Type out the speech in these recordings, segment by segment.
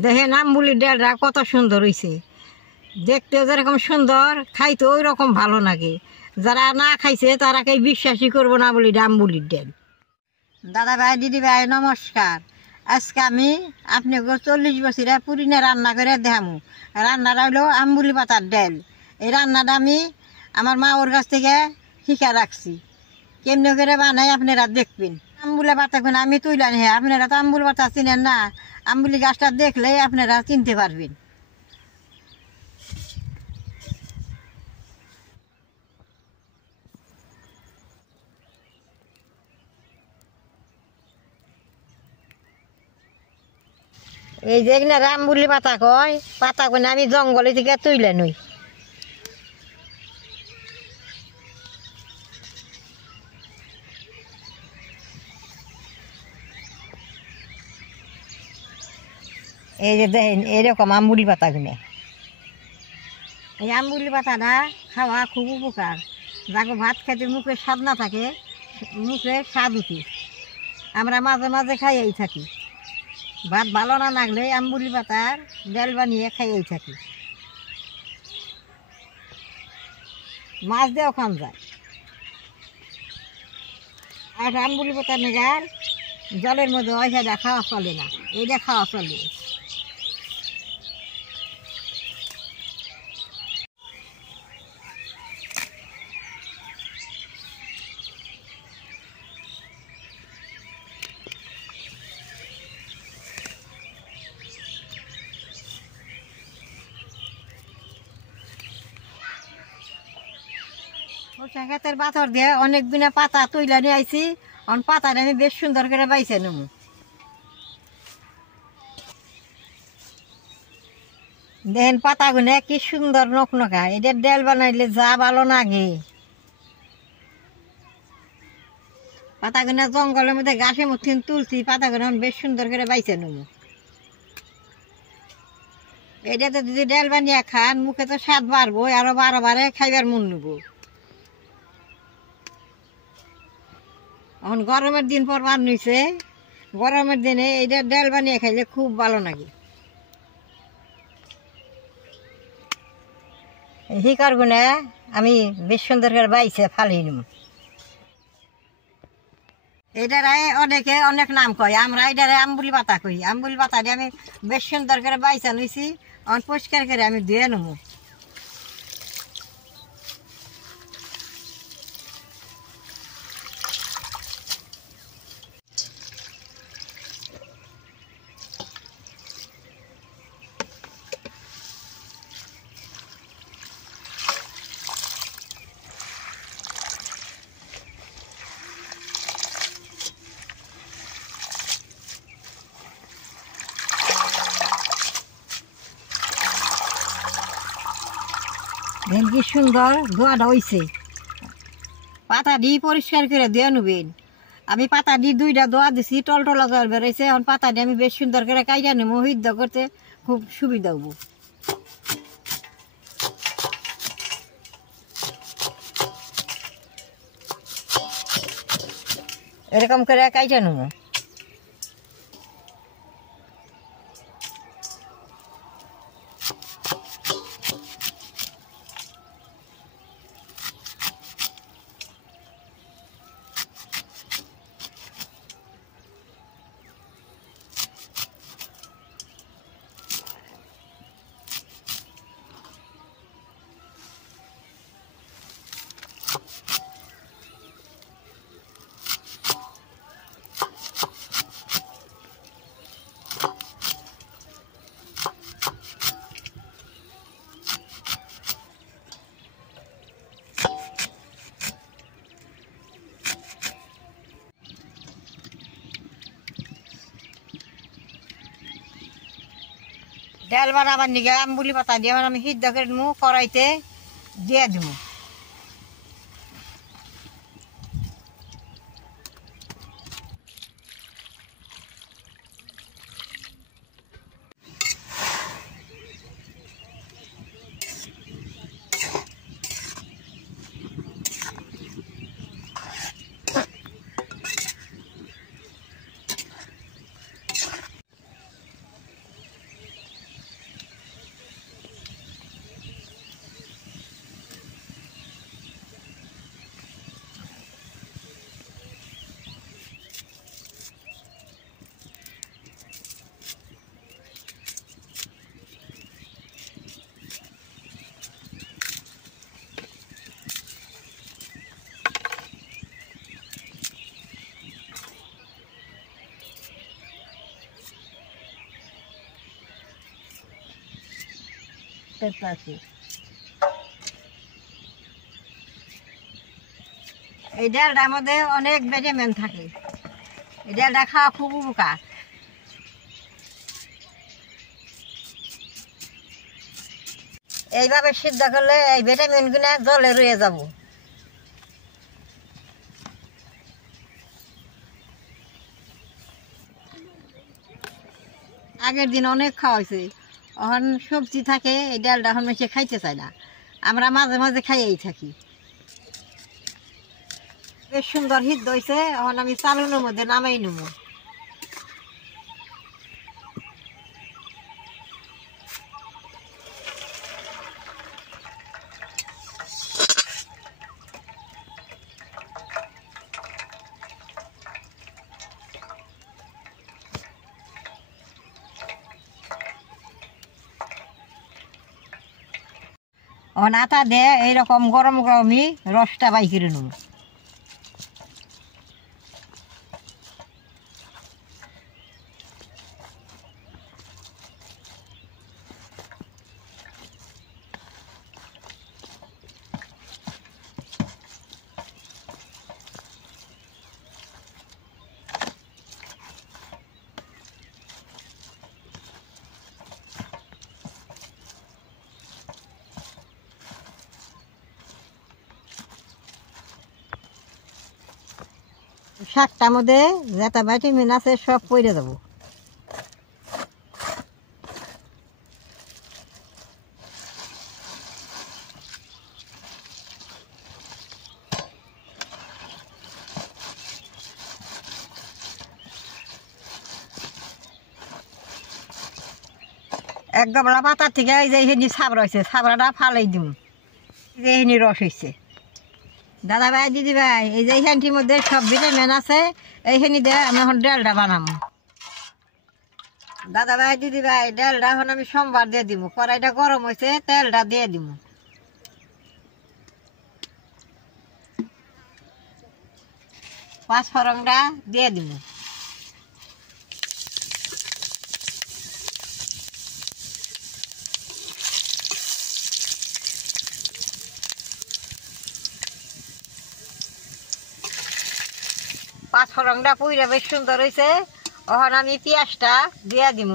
দেখেন আমবুলির ডালটা কত সুন্দর হয়েছে, দেখতে যেরকম সুন্দর খাইতে ওই রকম ভালো লাগে। যারা না খাইছে তারা কেউ বিশ্বাসই করবো না বলি আমবুলির ডাল। দাদা ভাই দিদি ভাই নমস্কার। আজকে আমি আপনাকে 40 বছরে পুরিনে রান্না করে দেখামু। রান্নাটা হলো আমবুলি পাতার ডাল। এই রান্নাটা আমি আমার মা ওর কাছ থেকে শিখা রাখছি, কেমনি করে বানাই আপনারা দেখবেন। আমবুলি পাতা কোন আমি তুইলানি, হ্যাঁ আপনারা তো আমবুলি পাতা চিনেন না, আমবুলি গাছটা দেখলে আপনারা চিনতে পারবেন। এই যে এখানে আমবুলি পাতা কয়, পাতা কোন আমি জঙ্গলে থেকে তুইলে নই। এই যে দেখেন এরকম আমবুলি পাতা কিনে। এই আমবুলি পাতাটা খাওয়া খুব উপকার। যাকে ভাত খেতে মুখে স্বাদ না থাকে, মুখে স্বাদ উঠি। আমরা মাঝে মাঝে খাইয়েই থাকি। ভাত ভালো না লাগলে আমবুলি পাতার ডাল বানিয়ে খাইয়েই থাকি। মাছ দিয়েও খান যায়। আর আমবুলি পাতার নেগার জলের মধ্যে ওইটা খাওয়া চলে না, এইটা খাওয়া চলে। সরষা ক্ষেতের পাথর দিয়ে অনেক দিনে পাতা তুইলা নিয়ে আইছি। পাতাটা আমি বেশ সুন্দর করে বাইছে নেব। দেখেন পাতাগুলো কি সুন্দর নকনকা, এদের ডাল বানাইলে যা ভালো লাগে। পাতাগুলো জঙ্গলের মধ্যে গাছের মধ্যে তুলছি, পাতাগুলো বেশ সুন্দর করে বাইছে নেব। এটাতে যদি ডাল বানিয়ে খান মুখে তো স্বাদ বাড়বো, আরো বারে খাইবার মন নেব। এখন গরমের দিন পর বানিয়েছে, গরমের দিনে এইটা ডাল বানিয়ে খাইলে খুব ভালো লাগে। শিকার গুনে আমি বেশ সুন্দর করে বাইছে ফালি নিব। এইটারে অনেকে অনেক নাম কয়, আমরা এইটারে আমবুলি পাতা কই। আমবুলি পাতা দিয়ে আমি বেশ সুন্দর করে বাইছা নিয়েছি। পরিষ্কার করে আমি ধুয়ে নেব। দেখেন কি সুন্দর ধোয়াটা হয়েছে। পাতা দিয়ে পরিষ্কার করে ধুয়ে নেবেন। আমি পাতা দিয়ে 2টা ধোয়া দিছি, টলটলা জল বেরোইছে। এখন পাতা দিয়ে আমি বেশ সুন্দর করে কাইটা নেব, সিদ্ধ করতে খুব সুবিধা হবো। এরকম করে কাইটা নেব। ডাল বানাবার নিকে আমবুলি পাতা দিয়ে আমি সিদ্ধ করে নেবো, কড়াইতে দিয়ে দেবো। করতেছি। এই ডালটার মধ্যে অনেক ভিটামিন থাকে, এই ডালটা খাওয়া খুব উপকার। এইভাবে সিদ্ধ করলে এই ভিটামিন গুলো জলে রয়ে যাব। আগের দিন অনেক খাওয়া হয়েছে, এখন সবজি থাকে, এই ডালটা এখন বেশি খাইতে চায় না, আমরা মাঝে মাঝে খাইয়েই থাকি। বেশ সুন্দর সিদ্ধ হয়েছে, এখন আমি চালুনের মধ্যে নামাই নেব। এখন আটা দিয়ে এইরকম গরম গরমই রসটা বাই করে নেব। শাকটার মধ্যে যেটা ভিটামিন আছে সব পড়ে যাব। এক গাবলা পাতার থেকে এই যে এইখানি ছাবড়া হয়েছে, ছাবড়াটা ফালাই দিম, এই যে এইখানি রস হয়েছে। দাদা ভাই দিদি ভাই, এই যে এইখানটির মধ্যে সব ভিটামিন আছে, এইখানি দিয়ে আমি এখন ডালটা বানাবো। দাদা ভাই দিদি ভাই, ডালটা এখন আমি সোমবার দিয়ে দিব। কড়াইটা গরম হয়েছে, তেলটা দিয়ে দিব। পাঁচফোড়নটা দিয়ে দিব। পাঁচফোড়নটা পুইরা বেশ সুন্দর হয়েছে, এখন আমি পেঁয়াজটা দিয়ে দিব,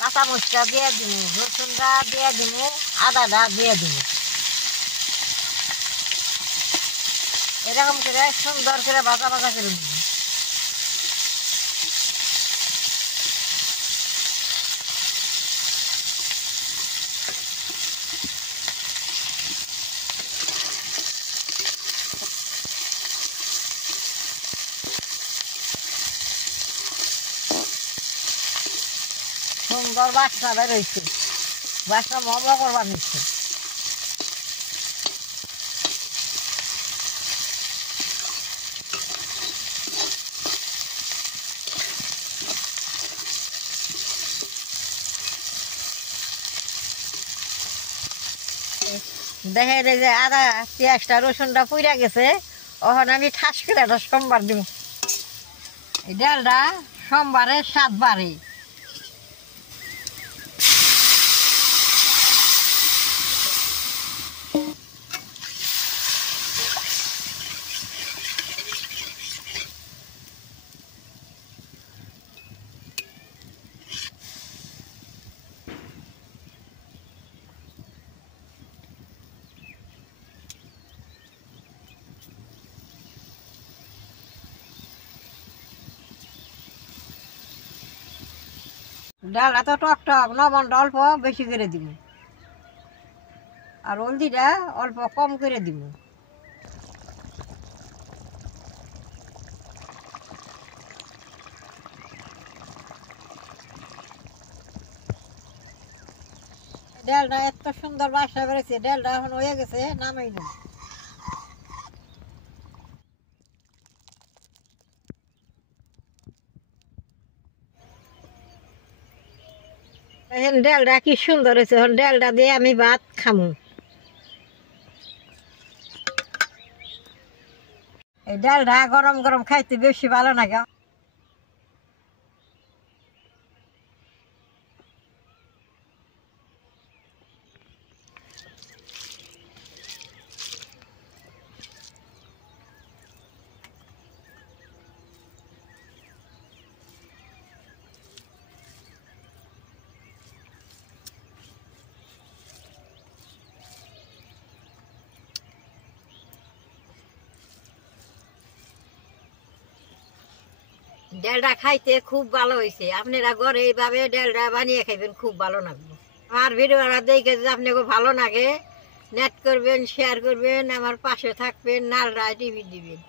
কাঁচামরিচটা দিয়ে দিব, রসুনটা দিয়ে দিব, আদাটা দিয়ে দিব। এরকম করে সুন্দর করে ভাজা ভাজা করে দিব। সুন্দর বাসনা বেরোইছে, বাসনা মমো করবার নিচ্ছে। দেখে যে আদা পেঁয়াজটা রসুনটা পুড়া গেছে, ওখান আমি ঠাস করে একটা সোমবার দিব। এই ডালটা সোমবারে 7 বারে। ডালটা তো টক টক, লবণটা অল্প বেশি করে দিব, আর হলদিটা অল্প কম করে দিব। ডালটা এত সুন্দর বাসনা বেড়েছে, ডালটা এখন হয়ে গেছে, নামাই নেব। এখন ডালটা কি সুন্দর হয়েছে, এখন ডালটা দিয়ে আমি ভাত খামু। এই ডালটা গরম গরম খাইতে বেশি ভালো লাগে। ডালটা খাইতে খুব ভালো হয়েছে। আপনারা ঘরে এইভাবে ডালটা বানিয়ে খাইবেন, খুব ভালো লাগবে। আমার ভিডিওটা দেখে যদি আপনাকে ভালো লাগে, নেট করবেন, শেয়ার করবেন, আমার পাশে থাকবেন, নালরা টিভি দিবেন।